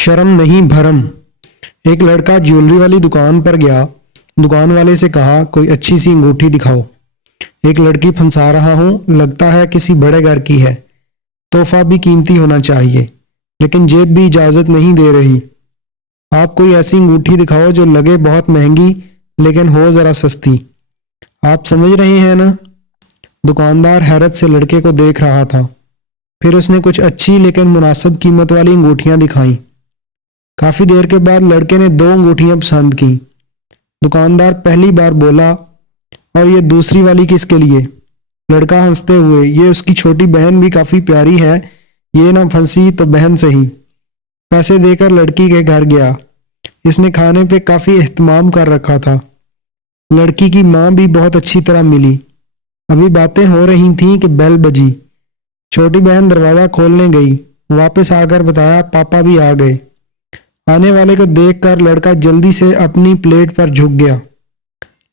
शर्म नहीं भरम। एक लड़का ज्वेलरी वाली दुकान पर गया। दुकान वाले से कहा, कोई अच्छी सी अंगूठी दिखाओ। एक लड़की फंसा रहा हूँ, लगता है किसी बड़े घर की है। तोहफा भी कीमती होना चाहिए, लेकिन जेब भी इजाजत नहीं दे रही। आप कोई ऐसी अंगूठी दिखाओ जो लगे बहुत महंगी लेकिन हो जरा सस्ती। आप समझ रहे हैं ना? दुकानदार हैरत से लड़के को देख रहा था। फिर उसने कुछ अच्छी लेकिन मुनासिब कीमत वाली अंगूठियां दिखाई। काफी देर के बाद लड़के ने 2 अंगूठियां पसंद की। दुकानदार पहली बार बोला, और ये दूसरी वाली किसके लिए? लड़का हंसते हुए, ये उसकी छोटी बहन भी काफी प्यारी है, ये ना फंसी तो बहन सही। पैसे देकर लड़की के घर गया। इसने खाने पे काफी एहतमाम कर रखा था। लड़की की माँ भी बहुत अच्छी तरह मिली। अभी बातें हो रही थीं कि बेल बजी। छोटी बहन दरवाजा खोलने गई। वापस आकर बताया, पापा भी आ गए। आने वाले को देखकर लड़का जल्दी से अपनी प्लेट पर झुक गया।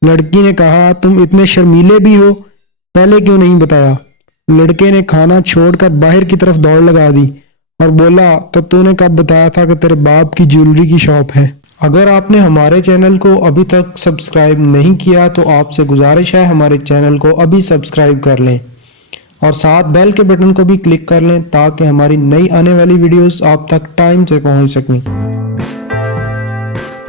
लड़की ने कहा, तुम इतने शर्मीले भी हो, पहले क्यों नहीं बताया? लड़के ने खाना छोड़कर बाहर की तरफ दौड़ लगा दी और बोला, तो तूने कब बताया था कि तेरे बाप की ज्वेलरी की शॉप है? अगर आपने हमारे चैनल को अभी तक सब्सक्राइब नहीं किया तो आपसे गुजारिश है हमारे चैनल को अभी सब्सक्राइब कर लें और साथ बेल के बटन को भी क्लिक कर लें ताकि हमारी नई आने वाली वीडियोस आप तक टाइम से पहुंच सकें।